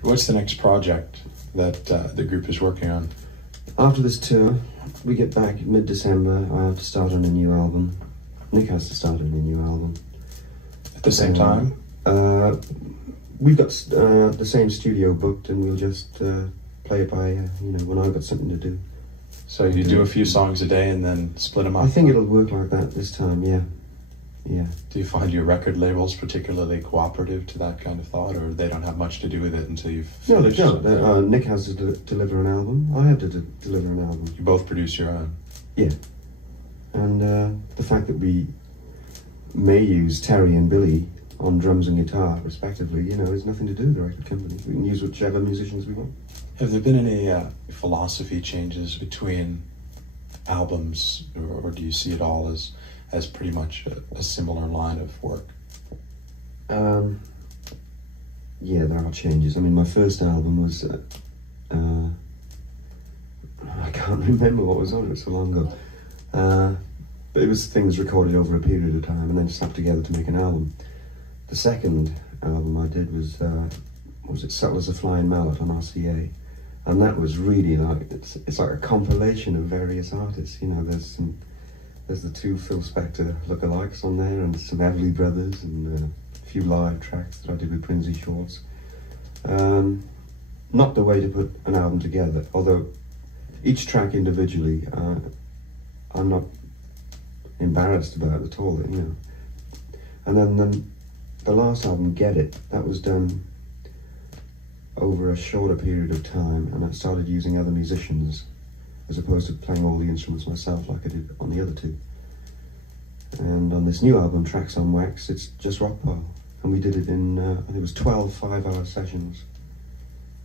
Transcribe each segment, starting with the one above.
What's the next project that the group is working on? After this tour, we get back mid-December. I have to start on a new album. Nick has to start on a new album. At the same time? We've got the same studio booked, and we'll just play it by, when I've got something to do. So you do a few songs a day and then split them up? I think it'll work like that this time, yeah. Yeah. Do you find your record labels particularly cooperative to that kind of thought, or they don't have much to do with it until you've finished? No, they don't. Nick has to deliver an album. I have to deliver an album. You both produce your own? Yeah. And the fact that we may use Terry and Billy on drums and guitar, respectively, has nothing to do with the record company. We can use whichever musicians we want. Have there been any philosophy changes between albums, or do you see it all as pretty much a similar line of work? Yeah, there are changes. I mean, my first album was, I can't remember what was on it, so long ago. But it was things recorded over a period of time and then slapped together to make an album. The second album I did was it Subtle as a Flying Mallet on RCA. And that was really like, it's like a compilation of various artists. There's the two Phil Spector lookalikes on there, and some Everly Brothers, and a few live tracks that I did with Brinsley Shorts. Not the way to put an album together, although each track individually, I'm not embarrassed about at all, And then the last album, Get It, that was done over a shorter period of time, and I started using other musicians as opposed to playing all the instruments myself like I did on the other two. And on this new album, Tracks on Wax, it's just Rockpile, and we did it in I think it was 12 5-hour sessions.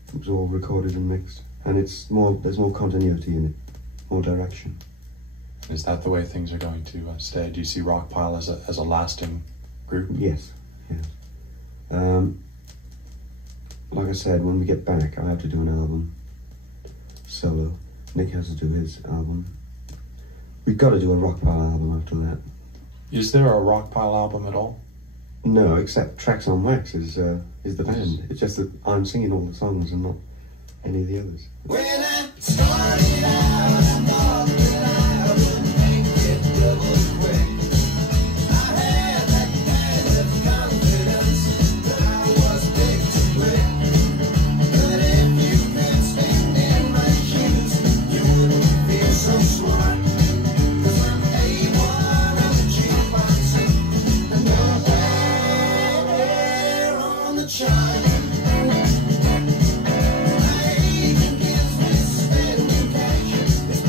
It was all recorded and mixed, and there's more continuity in it, more direction. Is that the way things are going to stay? Do you see Rockpile as a lasting group? Yes. Like I said, when we get back, I have to do an album solo. Nick has to do his album. We've got to do a Rockpile album after that. Is there a Rockpile album at all? No, except Tracks on Wax is the band. It's just that I'm singing all the songs and not any of the others. When I started out, I thought that I would make it double quick. I had that kind of confidence that I was big to quit. But if you could stand in my shoes, you wouldn't feel so smart. 'Cause I'm A1 on the Jukebox, and nowhere on the chart. My agent gives me spending cash. It's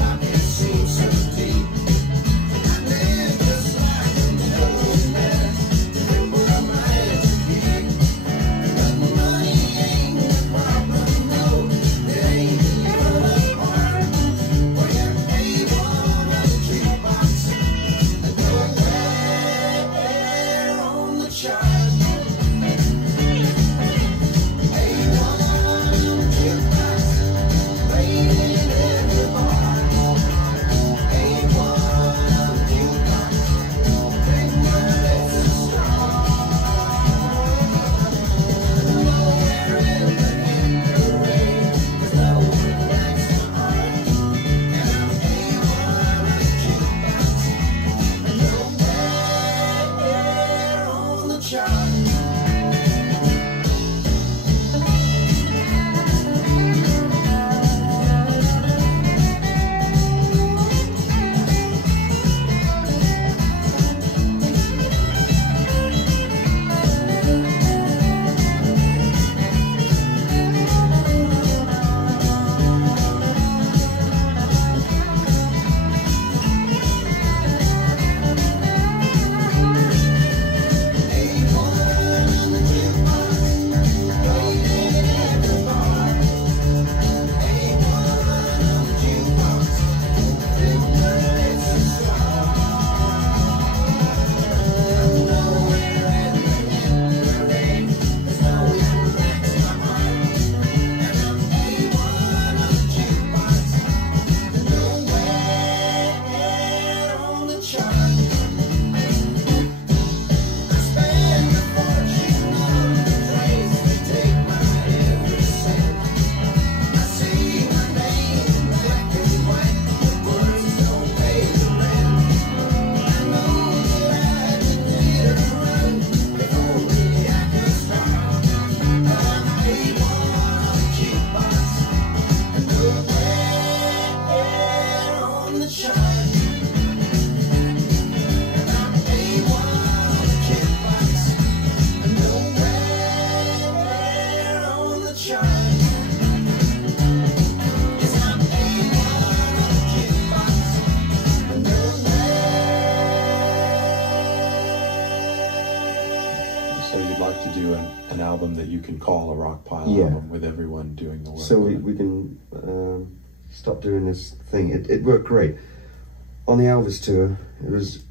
album that you can call a Rockpile Yeah. album with everyone doing the work. So on it. we can stop doing this thing. It worked great. On the Elvis tour, it was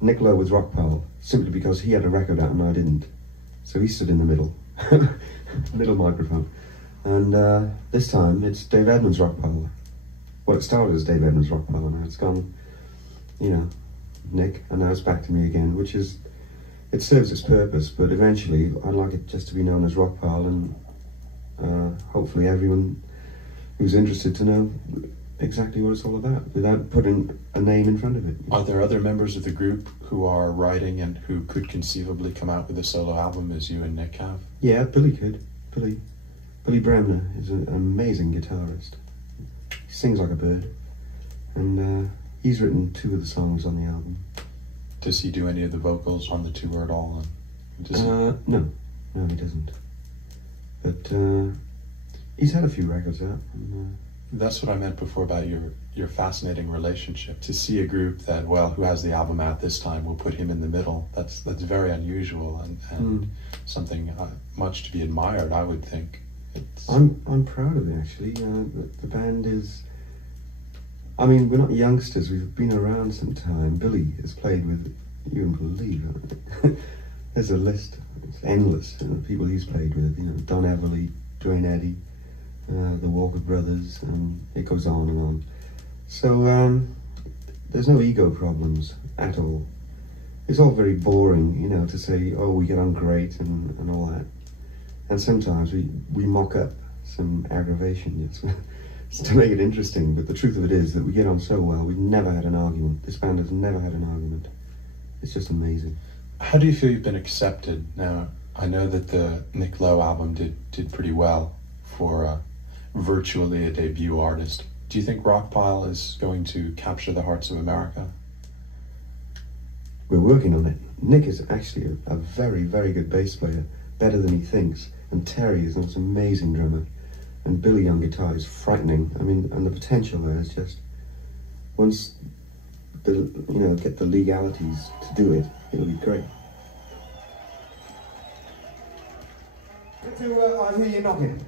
Nick Lowe with Rockpile, simply because he had a record out and I didn't. So he stood in the middle, middle microphone. And this time it's Dave Edmunds Rockpile. Well, it started as Dave Edmunds Rockpile, and now it's gone, you know, Nick, and now it's back to me again, which is, it serves its purpose, but eventually I'd like it just to be known as Rockpile, and hopefully everyone who's interested to know exactly what it's all about without putting a name in front of it. Are there other members of the group who are writing and who could conceivably come out with a solo album as you and Nick have? Yeah, Billy could. Billy Bremner is an amazing guitarist. He sings like a bird, and he's written 2 of the songs on the album. Does he do any of the vocals on the tour at all? And does he... No, he doesn't. But he's had a few records out. And, That's what I meant before about your fascinating relationship. To see a group that, well, who has the album out this time, we'll put him in the middle. That's very unusual and something much to be admired, I would think. I'm proud of it, actually. The band is... I mean, we're not youngsters. We've been around some time. Billy has played with... You wouldn't believe it. There's a list. It's endless. You know, people he's played with. You know, Don Everly, Duane Eddy, the Walker Brothers, and it goes on and on. So there's no ego problems at all. It's all very boring, you know, to say, oh, we get on great and all that. And sometimes we mock up some aggravation, yes, to make it interesting. But the truth of it is that we get on so well. We've never had an argument. This band has never had an argument. It's just amazing. How do you feel you've been accepted? Now, I know that the Nick Lowe album did pretty well for virtually a debut artist. Do you think Rockpile is going to capture the hearts of America? We're working on it. Nick is actually a very, very good bass player, better than he thinks. And Terry is the most amazing drummer. And Billy on guitar is frightening. I mean, and the potential there is just, once get the legalities to do it, it'll be great. I hear you knocking.